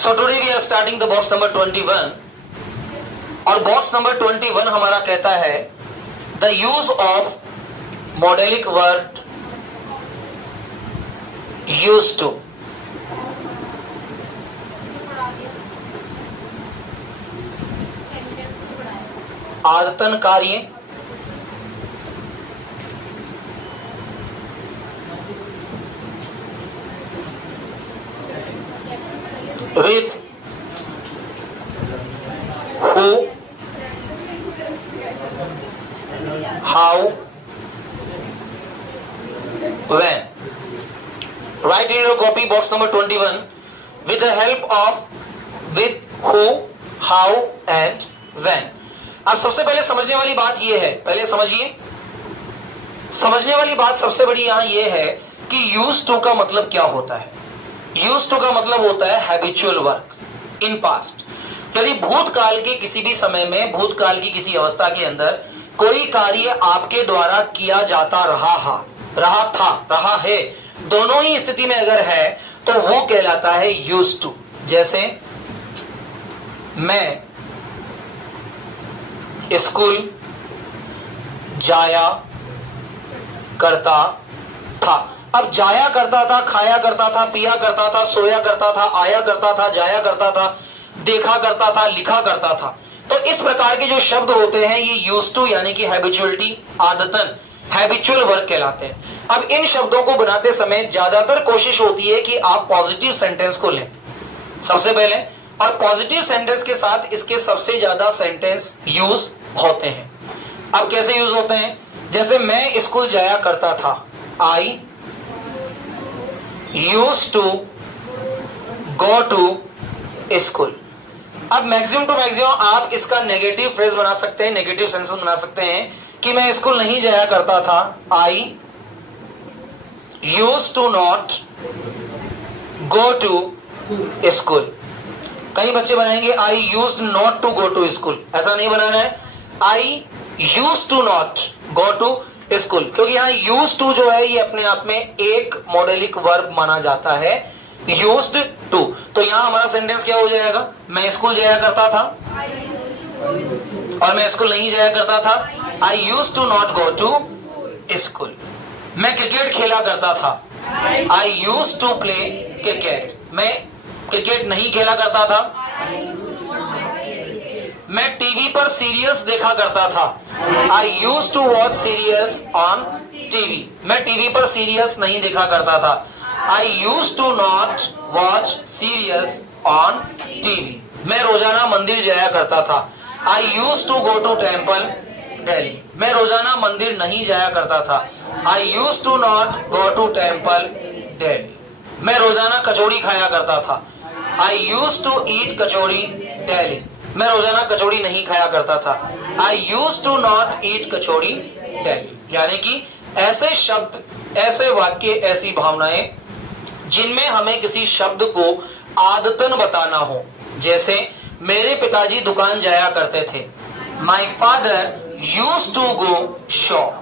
So today we are starting the box number 21 और box number 21 हमारा कहता है the use of modalic word used to। आदतन कार्य with who, how, when। Write in your copy box number 21 with the help of with who, how and when। अब सबसे पहले समझने वाली बात यह है, पहले समझिए, समझने वाली बात सबसे बड़ी यहां यह है कि यूज टू का मतलब क्या होता है। यूज टू का मतलब होता है हैबिचुअल वर्क इन पास्ट। यदि भूतकाल के किसी भी समय में, भूतकाल की किसी अवस्था के अंदर कोई कार्य आपके द्वारा किया जाता रहा है, दोनों ही स्थिति में अगर है तो वो कहलाता है यूज टू। जैसे मैं स्कूल जाया करता था। अब जाया करता था, खाया करता था, पिया करता था, सोया करता था, आया करता था, जाया करता था, देखा करता था, लिखा करता था। तो इस प्रकार के जो शब्द होते हैं ये यूज टू यानी कि हैबिचुअलिटी, आदतन, हैबिचुअल वर्क कहलाते हैं। अब इन शब्दों को बनाते समय ज्यादातर कोशिश होती है कि आप पॉजिटिव सेंटेंस को लें सबसे पहले, और पॉजिटिव सेंटेंस के साथ इसके सबसे ज्यादा सेंटेंस यूज होते हैं। अब कैसे यूज होते हैं? जैसे मैं स्कूल जाया करता था, I used to go to school. अब मैक्सिमम टू मैक्सिमम आप इसका नेगेटिव फ्रेज बना सकते हैं, नेगेटिव सेंटेंस बना सकते हैं कि मैं स्कूल नहीं जाया करता था, I used to not go to school. कई बच्चे बनाएंगे I used not to go to school, ऐसा नहीं बनाना है, I used to not go to school, क्योंकि यहाँ यूज्ड टू जो है ये अपने आप में एक मॉडलिक वर्ब माना जाता है, यूज्ड टू। तो यहाँ हमारा सेंटेंस क्या हो जाएगा? मैं स्कूल जाया करता था और मैं स्कूल नहीं जाया करता था, I used to not go to school. मैं क्रिकेट खेला करता था, I used to play cricket. मैं क्रिकेट नहीं खेला करता था। मैं टीवी पर सीरियल्स देखा करता था, I used to watch serials on TV. मैं टीवी पर सीरियल्स नहीं देखा करता था, I used to not watch serials on TV. मैं रोजाना मंदिर जाया करता था, I used to go to temple daily. मैं रोजाना मंदिर नहीं जाया करता था, I used to not go to temple daily. मैं रोजाना कचौड़ी खाया करता था, I used to eat kachori daily. मैं रोजाना कचौड़ी नहीं खाया करता था, I used to not eat kachori daily. यानी कि ऐसे शब्द, ऐसे वाक्य, ऐसी भावनाएं जिनमें हमें किसी शब्द को आदतन बताना हो। जैसे मेरे पिताजी दुकान जाया करते थे, my father used to go shop.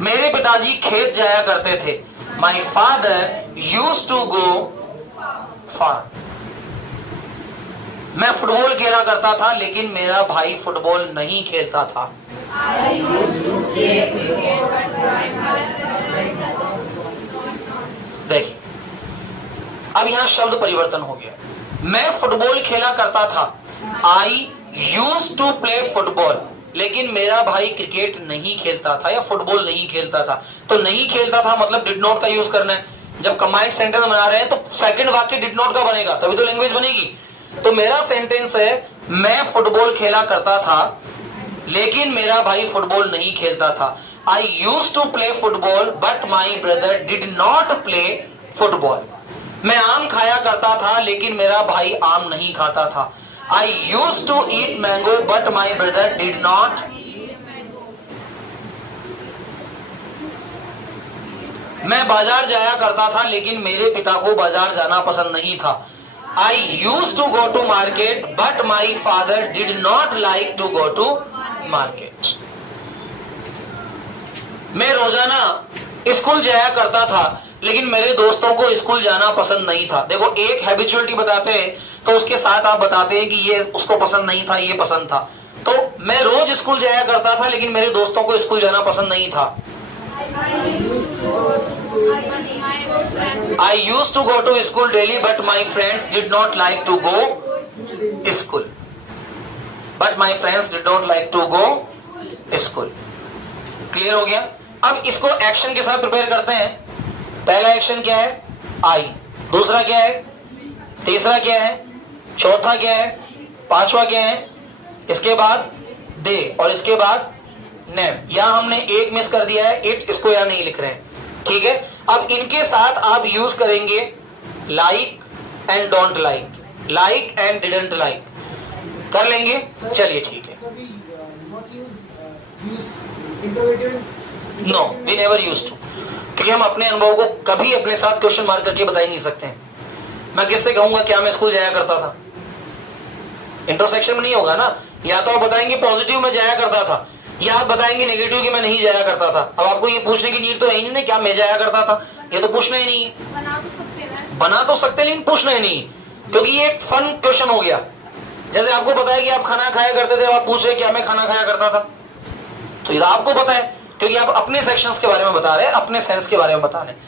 मेरे पिताजी खेत जाया करते थे, my father used to go farm. मैं फुटबॉल खेला करता था लेकिन मेरा भाई फुटबॉल नहीं खेलता था। देखिए अब यहां शब्द परिवर्तन हो गया। मैं फुटबॉल खेला करता था, I used to play football, लेकिन मेरा भाई क्रिकेट नहीं खेलता था या फुटबॉल नहीं खेलता था। तो नहीं खेलता था मतलब डिड नॉट का यूज करना है। जब कंबाइंड सेंटेंस बना रहे हैं तो सेकंड वाक्य डिड नॉट का बनेगा, तभी तो लैंग्वेज बनेगी। तो मेरा सेंटेंस है मैं फुटबॉल खेला करता था लेकिन मेरा भाई फुटबॉल नहीं खेलता था, I used to play football but my brother did not play football. मैं आम खाया करता था लेकिन मेरा भाई आम नहीं खाता था, I used to eat mango but my brother did not. मैं बाजार जाया करता था लेकिन मेरे पिता को बाजार जाना पसंद नहीं था, I used to go to market but my father did not like to go to market. मैं रोजाना स्कूल जाया करता था लेकिन मेरे दोस्तों को स्कूल जाना पसंद नहीं था। देखो, एक हैबिचुअलिटी बताते हैं तो उसके साथ आप बताते हैं कि ये उसको पसंद नहीं था, ये पसंद था। तो मैं रोज स्कूल जाया करता था लेकिन मेरे दोस्तों को स्कूल जाना पसंद नहीं था। I used to go to school daily but my friends did not like to go school. But my friends did not like to go school. Clear हो गया? अब इसको एक्शन के साथ प्रिपेयर करते हैं। पहला एक्शन क्या है? आई। दूसरा क्या है? तीसरा क्या है? चौथा क्या है? पांचवा क्या है? इसके बाद दे और इसके बाद नेम। यहां हमने एक मिस कर दिया है, इट, इसको यहां नहीं लिख रहे हैं। ठीक है, अब इनके साथ आप यूज करेंगे like and don't like, like and didn't like. कर लेंगे? चलिए ठीक है। No, we never used to, क्योंकि हम अपने अनुभव को कभी अपने साथ क्वेश्चन मार्क करके बता ही नहीं सकते हैं। मैं किससे कहूंगा क्या मैं स्कूल जाया करता था? इंट्रोसेक्शन में नहीं होगा ना। या तो आप बताएंगे पॉजिटिव में जाया करता था, या आप बताएंगे नेगेटिव कि मैं नहीं जाया करता था। अब आपको ये पूछने की नीड तो है ही नहीं क्या मैं जाया करता था, ये तो पूछना ही नहीं है। बना तो सकते लेकिन पूछना ही नहीं, क्योंकि ये एक फन क्वेश्चन हो गया। जैसे आपको पता है कि आप खाना खाया करते थे, आप पूछ रहे क्या मैं खाना खाया करता था, तो ये आपको पता है क्योंकि आप अपने सेक्शंस के बारे में बता रहे हैं, अपने सेंस के बारे में बता रहे हैं।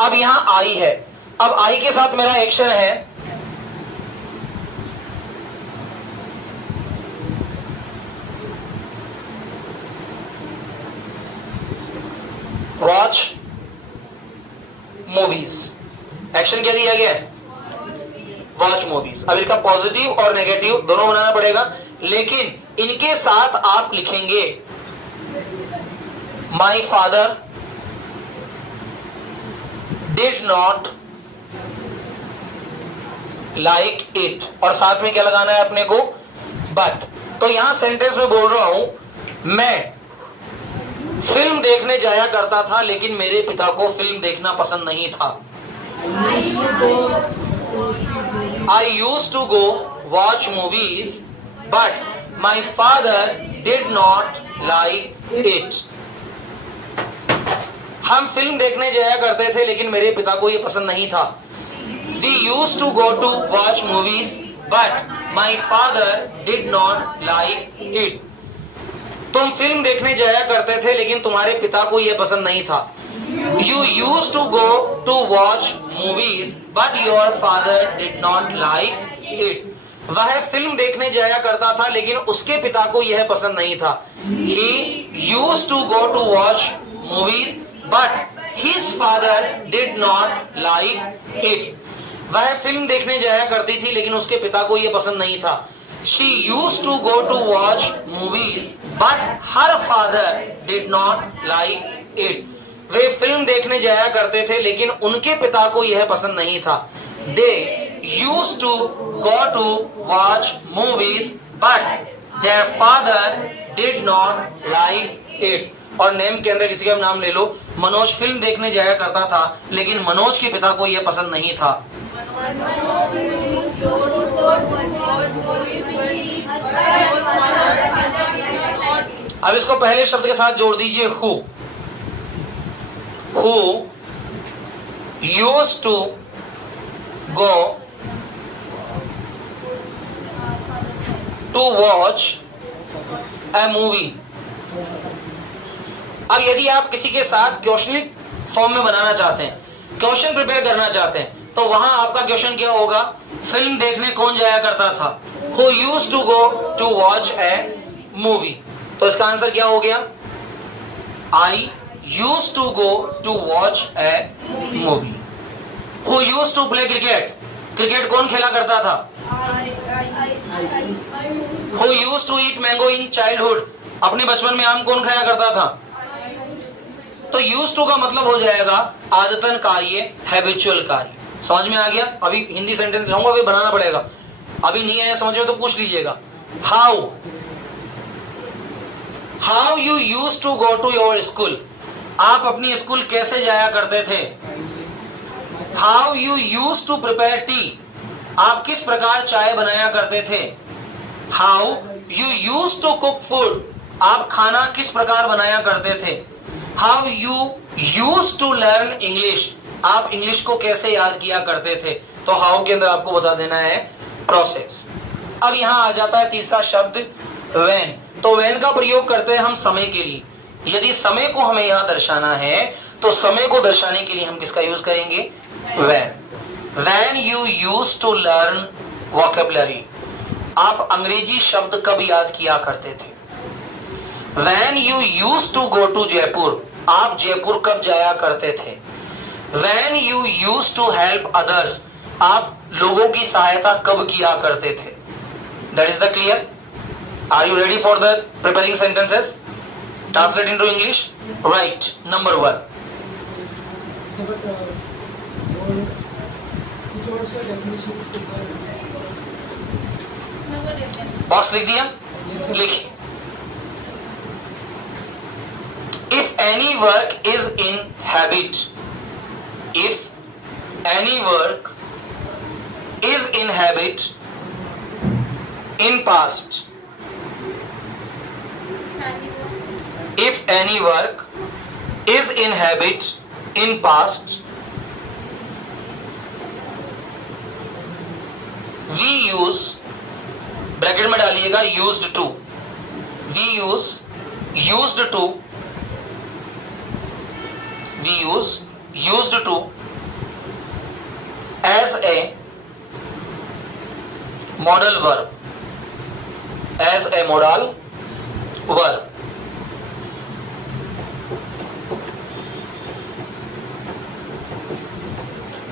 अब यहां आई है, अब आई के साथ मेरा एक्शन है वॉच मूवीज। एक्शन क्या दिया गया है? Watch movies. अब इसका पॉजिटिव और नेगेटिव दोनों बनाना पड़ेगा, लेकिन इनके साथ आप लिखेंगे माई father did not like it, और साथ में क्या लगाना है अपने को? बट। तो यहां सेंटेंस में बोल रहा हूं मैं फिल्म देखने जाया करता था लेकिन मेरे पिता को फिल्म देखना पसंद नहीं था। I used to go watch movies but my father did not like it. हम फिल्म देखने जाया करते थे लेकिन मेरे पिता को ये पसंद नहीं था। We used to go to watch movies but my father did not like it. तुम फिल्म देखने जाया करते थे लेकिन तुम्हारे पिता को यह पसंद नहीं था। You used to go to watch movies but your father did not like it. वह फिल्म देखने जाया करता था लेकिन उसके पिता को यह पसंद नहीं था। He used to go to watch movies but his father did not like it. वह फिल्म देखने जाया करती थी लेकिन उसके पिता को यह पसंद नहीं था। She used to go to watch movies but her father did not like it. Way film देखने जाया करते थे लेकिन उनके पिता को यह पसंद नहीं था। They used to go to watch movies but their father did not like it. और नेम के अंदर किसी का नाम ले लो। मनोज फिल्म देखने जाया करता था लेकिन मनोज के पिता को यह पसंद नहीं था। अब इसको पहले शब्द के साथ जोड़ दीजिए who. Who used to go to watch a movie. अब यदि आप किसी के साथ क्वेश्चनिक फॉर्म में बनाना चाहते हैं, क्वेश्चन प्रिपेयर करना चाहते हैं, तो वहां आपका क्वेश्चन क्या होगा? फिल्म देखने कौन जाया करता था? Who used to go to watch a movie? तो इसका आंसर क्या हो गया? I used to go to watch a movie. Who used to play cricket? Cricket कौन खेला करता था? Who used to eat mango in childhood? अपने बचपन में आम कौन खाया करता था? तो यूज टू का मतलब हो जाएगा आदतन कार्य, हैबिचुअल कार्य। समझ में आ गया? अभी हिंदी सेंटेंस लाऊंगा, अभी बनाना पड़ेगा। अभी नहीं आया समझ में तो पूछ लीजिएगा। How you use to go to your school? आप अपनी स्कूल कैसे जाया करते थे? How you use to prepare tea? आप किस प्रकार चाय बनाया करते थे? How you use to cook food? आप खाना किस प्रकार बनाया करते थे? How you use to learn English? आप इंग्लिश को कैसे याद किया करते थे, तो हाउ के अंदर आपको बता देना है प्रोसेस। अब यहां आ जाता है तीसरा शब्द व्हेन। तो व्हेन का प्रयोग करते हैं हम समय के लिए। यदि समय को हमें यहां दर्शाना है तो समय को दर्शाने के लिए हम किसका यूज करेंगे, when. When you use to learn vocabulary, आप अंग्रेजी शब्द कब याद किया करते थे। When you use to go to Jaipur, आप जयपुर कब जाया करते थे। When you use to help others, आप लोगों की सहायता कब किया करते थे। That is the clear. Are you ready for the preparing sentences? Translate into English. Right, number 1। Box लिख दिया, लिखिए। If any work is in habit, if any work is in habit in past, if any work is in habit in past, we use, bracket में डालिएगा used to, we use used to, we use used to as a modal verb, as a modal verb।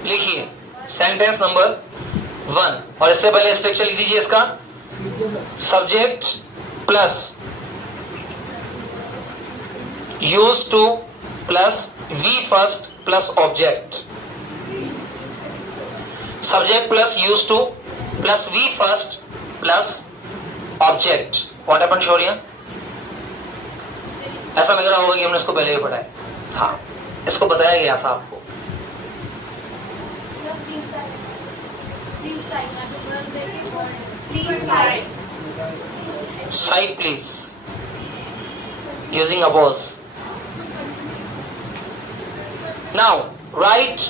लिखिए sentence number 1, और इससे पहले structure लिख दीजिए इसका। Subject plus use to plus V first plus object, subject plus use to plus V first plus object. What happened Shaurya? ऐसा लग रहा होगा कि हमने इसको पहले भी पढ़ा है। हाँ, इसको बताया गया था आपको। Side please, using oppose. Now write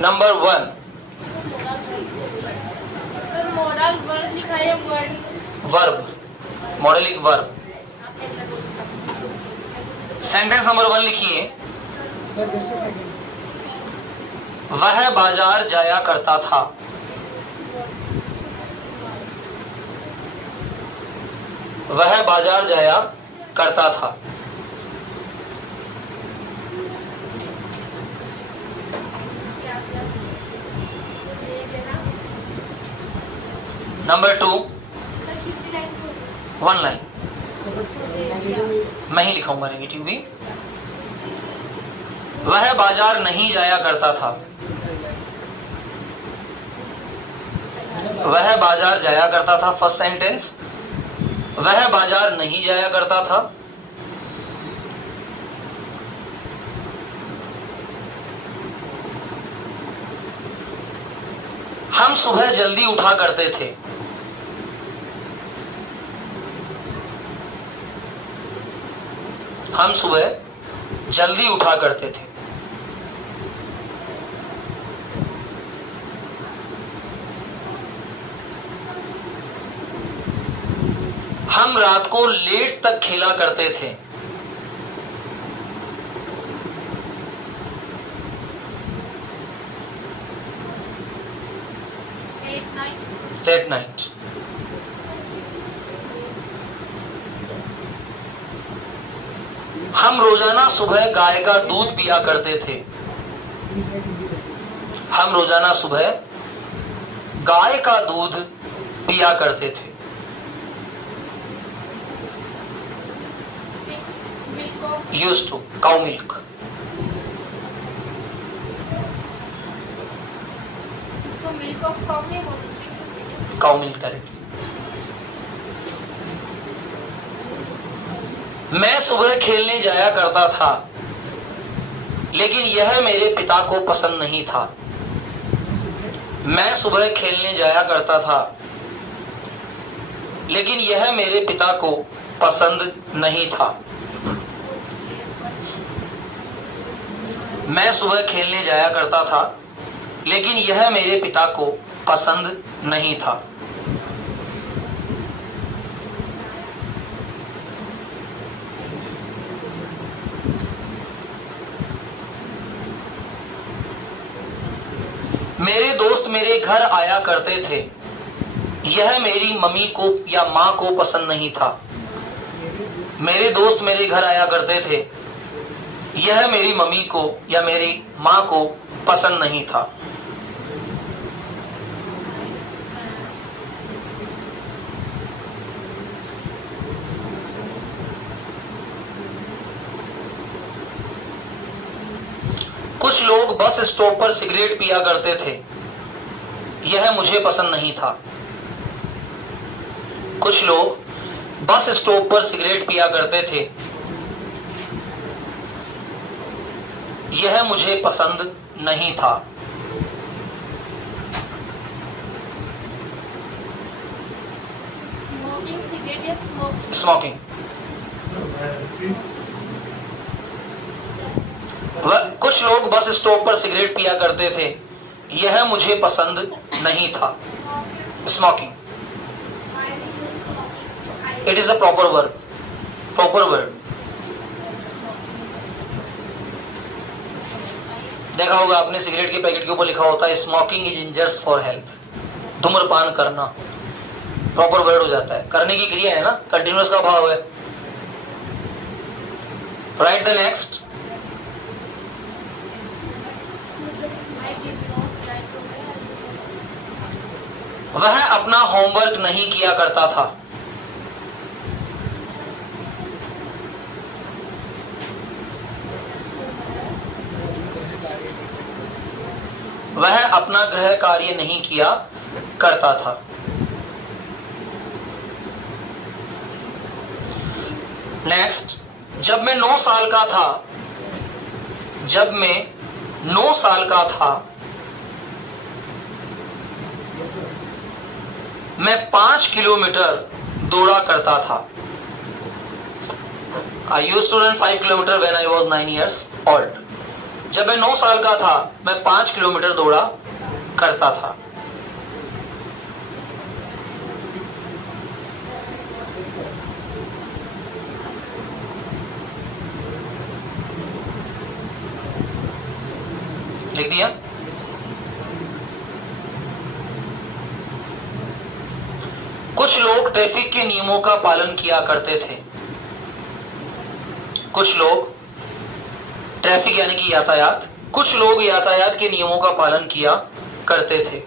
number 1. Sir model verb लिखा है, वर्ब, मॉडलिक वर्ब। सेंटेंस नंबर 1 लिखिए। वह बाजार जाया करता था। वह बाजार जाया करता था। नंबर 2, 1 लाइन मैं ही लिखाऊंगा नेगेटिव भी। वह बाजार नहीं जाया करता था। वह बाजार जाया करता था, फर्स्ट सेंटेंस। वह बाजार नहीं जाया करता था। हम सुबह जल्दी उठा करते थे। हम सुबह जल्दी उठा करते थे। हम रात को लेट तक खेला करते थे। Late night. हम रोजाना सुबह गाय का दूध पिया करते थे। हम रोजाना सुबह गाय का दूध पिया करते थे। Used to, cow milk. Milk of cow नहीं बोल सकते, काउ मिल्क डायरेक्टली। मैं सुबह खेलने जाया करता था, लेकिन यह मेरे पिता को पसंद नहीं था। मैं सुबह खेलने जाया करता था, लेकिन यह मेरे पिता को पसंद नहीं था। मैं सुबह खेलने जाया करता था, लेकिन यह मेरे पिता को पसंद नहीं था। मेरे दोस्त मेरे घर आया करते थे, यह मेरी मम्मी को या माँ को पसंद नहीं था। मेरे दोस्त मेरे घर आया करते थे, यह मेरी मम्मी को या मेरी माँ को पसंद नहीं था। कुछ लोग बस स्टॉप पर सिगरेट पिया करते थे, यह मुझे पसंद नहीं था। कुछ लोग बस स्टॉप पर सिगरेट पिया करते थे, यह मुझे पसंद नहीं था। Smoking cigarette या smoking? स्मोकिंग। कुछ लोग बस स्टॉप पर सिगरेट पिया करते थे, यह मुझे पसंद नहीं था। Smoking. It is a proper word. Proper word देखा होगा आपने, सिगरेट के पैकेट के ऊपर लिखा होता है smoking is injurious for health. धूम्रपान करना प्रॉपर वर्ड हो जाता है, करने की क्रिया है ना, कंटिन्यूअस का भाव है। Right the next. I did not try to वह अपना होमवर्क नहीं किया करता था। वह अपना गृह कार्य नहीं किया करता था। नेक्स्ट। जब मैं 9 साल का था, जब मैं 9 साल का था, मैं 5 किलोमीटर दौड़ा करता था। I used to run 5 kilometer when I was 9 years old. जब मैं 9 साल का था, मैं 5 किलोमीटर दौड़ा करता था। लिख दिया। कुछ लोग ट्रैफिक के नियमों का पालन किया करते थे। कुछ लोग ट्रैफिक यानी कि यातायात, कुछ लोग यातायात के नियमों का पालन किया करते थे।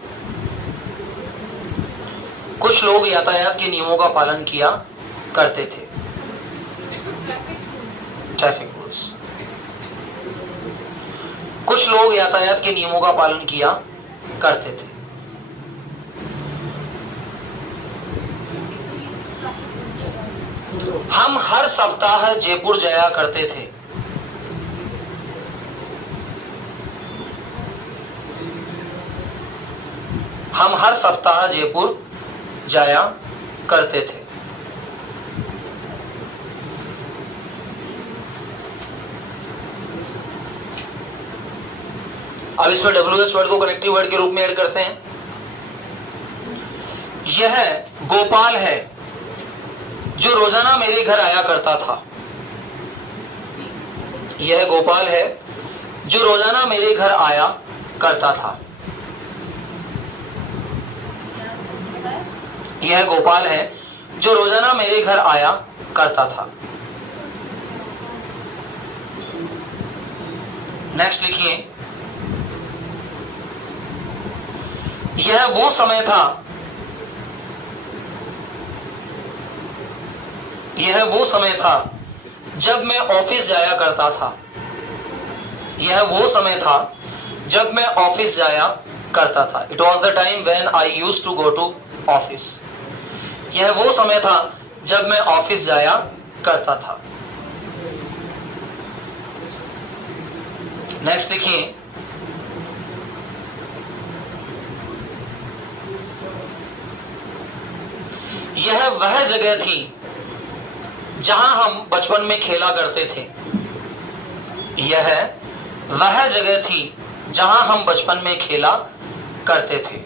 कुछ लोग यातायात के नियमों का पालन किया करते थे। Traffic rules. कुछ लोग यातायात के नियमों का पालन किया करते थे। हम हर सप्ताह जयपुर जाया करते थे। हम हर सप्ताह जयपुर जाया करते थे। अब इसमें WH वर्ड को कनेक्टिव वर्ड के रूप में ऐड करते हैं। यह गोपाल है जो रोजाना मेरे घर आया करता था। यह गोपाल है जो रोजाना मेरे घर आया करता था। यह गोपाल है जो रोजाना मेरे घर आया करता था। नेक्स्ट लिखिए। यह वो समय था, यह वो समय था जब मैं ऑफिस जाया करता था। यह वो समय था जब मैं ऑफिस जाया करता था। It was the time when I used to go to office. यह वो समय था जब मैं ऑफिस जाया करता था। नेक्स्ट लिखिए। यह वह जगह थी जहां हम बचपन में खेला करते थे। यह वह जगह थी जहां हम बचपन में खेला करते थे।